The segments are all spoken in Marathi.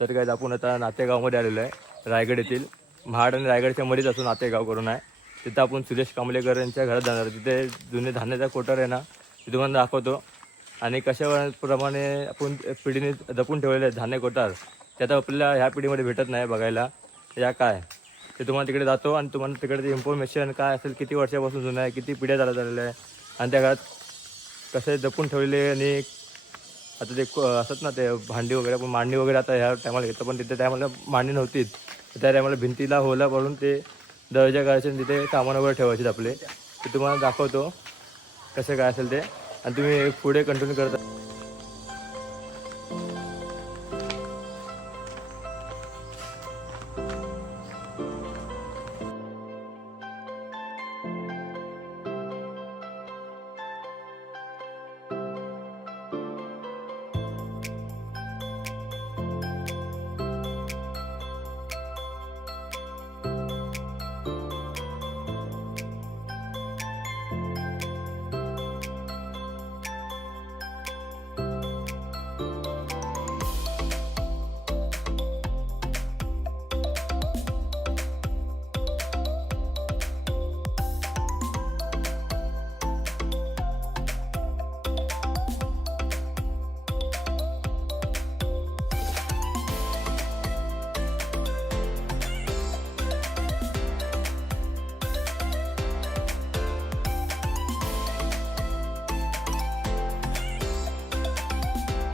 तर काय आपण आता नातेगावमध्ये आलेलो आहे, रायगड येथील महाड आणि रायगडच्या मध्येच असून नातेगाव करून आहे. तिथं आपण सुरेश कांबलेकर यांच्या घरात जाणार. तिथे जुने धान्याचा कोठार आहे ना, ते तुम्हाला दाखवतो. आणि कशाप्रमाणे आपण पिढीने जपून ठेवलेले धान्य कोठार ते आता आपल्याला ह्या पिढीमध्ये भेटत नाही बघायला. या काय ते तुम्हाला तिकडे जातो आणि तुम्हाला तिकडे इन्फॉर्मेशन काय असेल, किती वर्षापासून जुनं आहे, किती पिढ्या झालेल्या आहे आणि त्या घरात कसे जपून ठेवलेले. आणि आता ते असतात ना ते भांडी वगैरे, आपण मांडणी वगैरे आता ह्या टायमाला घेतो, पण तिथे टायमाला मांडणी नव्हतीच. त्या टायमाला भिंतीला होला पडून ते दर्जा करायचे आणि तिथे सामान वगैरे ठेवायचे आपले. ते तुम्हाला दाखवतो कसं काय असेल ते, आणि तुम्ही पुढे कंटिन्यू करता.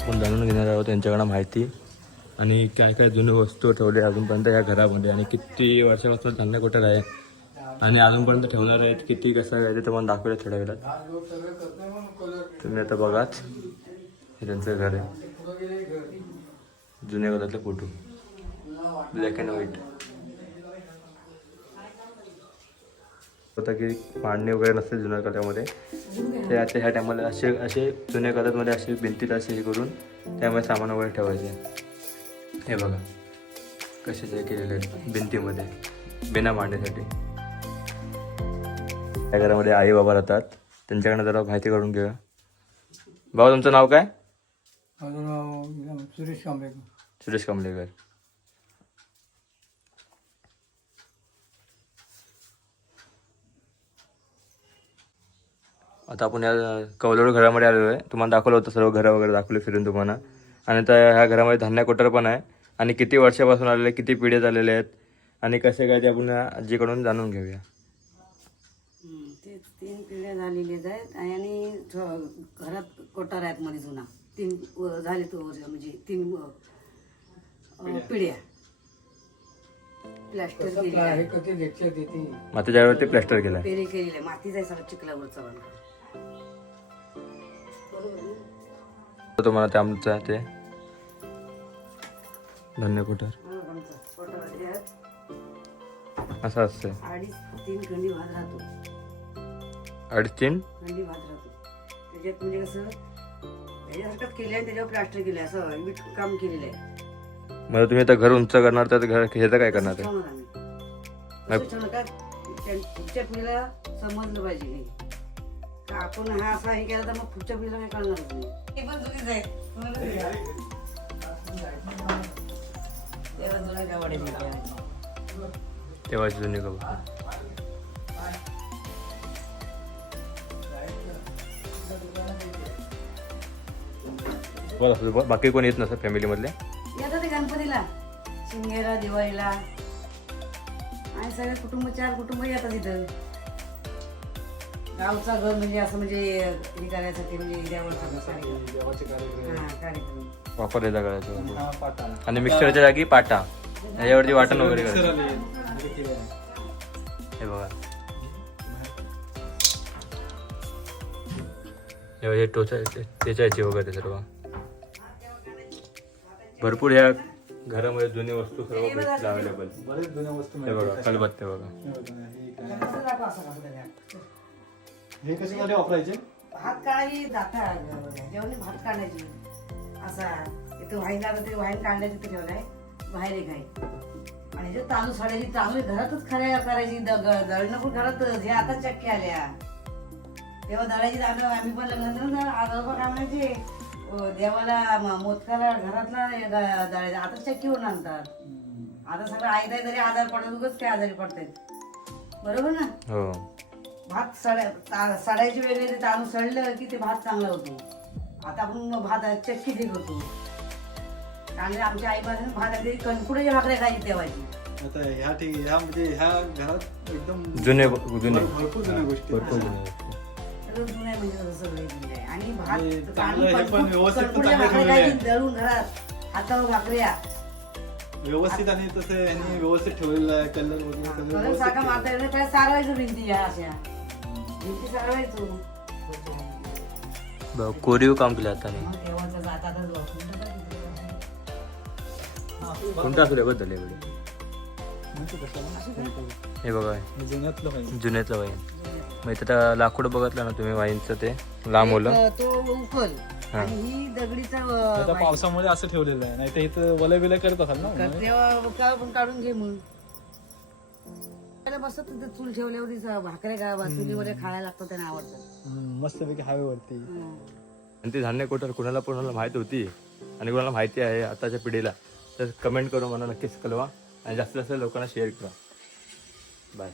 आपण जाणून घेणार आहोत त्यांच्याकडं माहिती आणि काय काय जुने वस्तू ठेवले अजूनपर्यंत या घरामध्ये, आणि किती वर्षापासून धान्य कोठार आहे आणि अजूनपर्यंत ठेवणार आहेत, किती कसं आहे ते तुम्हाला दाखवलं थोड्या वेळात. तुम्ही आता बघाच, हे त्यांचं घर आहे. जुन्या काळातले फोटो, ब्लॅक अँड व्हाईट होता की मांडणी वगैरे नसते जुन्या काळामध्ये. ते आता ह्या टायमाला असे जुन्या काळामध्ये असे भिंतीला असे हे करून त्यामध्ये सामान वगैरे ठेवायचे. हे बघा कसे हे केलेले आहेत भिंतीमध्ये बिना मांडण्यासाठी. त्या घरामध्ये आई बाबा राहतात, त्यांच्याकडनं जरा माहिती काढून घेऊया. बाबा तुमचं नाव काय? माझं नाव सुरेश कांबलेकर. सुरेश कांबलेकर. आता आपण या कौलड घरामध्ये आलेलो आहे. तुम्हाला दाखवलं होतं सर्व घरं वगैरे दाखवले फिरून तुम्हाला. आणि आता ह्या घरामध्ये धान्य कोठार पण आहे आणि किती वर्षापासून आलेले, किती पिढ्या झालेले आहेत आणि कसे काय ते आपण आजीकडून जाणून घेऊया. ते 3 पिढ्या झालेल्या आहेत आणि घरात कोठार आहेत मध्ये जुना 3 झाले तो वर्ष, म्हणजे 3 पिढ्या. प्लास्टर केलेलं आहे, मातीच्या वरती प्लॅस्टर केलं, पेरी केलेलं आहे, मातीचा आहे सगळं चिखलावरचा बनला. तुम्हाला ते आमचं ते धान्य कोठार कोठाराचे आहेत. असं असतं. 2.5-3 खंडी भात राहतो. 2.5-3 खंडी भात राहतो. त्याच्यात म्हणजे कसं ह्याच्यासारखंच केलं आहे, त्याच्यावर प्लास्टर केलं आहे, असं वीट काम केलेलं आहे. म्हणजे तुम्ही आता घर उंच करणार तर घर ह्याचं काय करणार आहे? पुढच्या पिढीला समजलं पाहिजे हे. का आपण हा असा हे केला तर मग पुढच्या पिढीला काय कळणार नाही. हे पण चुकीचं आहे. तेव्हा जुन्या गावाडे तेव्हाची जुनी कबूल. बरं, बाकी कोणी येत नसतं फॅमिलीमधले? येतात ते गणपतीला, शिमग्याला, दिवाळीला, आणि सगळे कुटुंब 4 कुटुंब येतात इथं. गावचा घर म्हणजे असं म्हणजे हे करायसाठी, म्हणजे कार्यक्रम वापर याचा करायचा. आणि मिक्सरच्या जागी पाटा, याच्यावरती वाटण वगैरे करायचं. हे बघा, हे टोचा त्याच्याची वगैरे सर्व भरपूर ह्या घरामध्ये जुनी वस्तू सर्व भेटतील अवेलेबल. बरेच जुन्या वस्तू. हे बघा कलबत्ते बघा. हे कशासाठी वापरायचे? भात काढायची, जाता जेवणी भात काढायची असा. इथं वाईन लागलं तरी वाईन काढल्याची तिथे ठेवलाय, बाहेर एक आहे. आणि जे तांदूळ साडायची, तांदूळ घरातच खऱ्या करायची, दळणं पण घरात. जे आता चक्की आल्या तेव्हा दळायची तांदूळ. आम्ही पण लग्न आजोबा काय म्हणायचे, देवाला मोदकाला घरातला दळायचा. आता चक्कीवरून आणतात. आता सगळं आयदा तरी आजार पडतात, उगाच काय आजारी पडतात. बरोबर ना. हो भात सडायचे वेगळे, ते तांदूळ सडलं की ते भात चांगला होतो. आता आपण भात चक्की देत होतो. आणि आमच्या आईपासून भात अगदी कणकुड्याच्या भाकऱ्या खायची तेव्हाची. आता ह्या म्हणजे ह्या घरात एकदम जुने भरपूर जुन्या गोष्टी आहेत. सगळं जुनं आहे म्हणजे तसं सगळं जुनं आहे. आणि आणि भात चांगलं हे पण व्यवस्थित कणकुड्या चांगलं भाकऱ्या ठेवलेलं आहे. खायची दळून घरात हातावर भाकऱ्या. व्यवस्थित आणि तसं ह्यांनी व्यवस्थित ठेवलेलं आहे. कलर वगैरे सगळं कलर व्यवस्थित सारखा केलं. मारता येईल काय, सारवायचो भिंती या अशा भिंती सारवायचो. कोरीव काम केलं आता नाही. मग देवाचं जातातच कोणता असू बद्दल एवढे माहिती कशाला? हे बघा जुन्यातलं पाहिजे. जुन्यातलं वाईन. मग इथं आता लाकूड बघितलं ना तुम्ही वाईनचं ते लांब ओलं. तो उकल हा. आणि ही दगडीचा आता पावसामुळे असं ठेवलेलं आहे, नाही तर इथं वलय बिलय करत असाल ना. तेव्हा पण काढून घे मग. बसत तिथं चूल ठेवल्यावर भाकऱ्या का चुलीवर खायला लागतं, त्यांना आवडतं. मस्तपैकी हवेवरती. आणि ती धान्य कोटर कोणाला माहित होती आणि कोणाला माहिती आहे आताच्या पिढीला, तर कमेंट करून मला नक्कीच कळवा आणि जास्तीत जास्त लोकांना शेअर करा. बाय.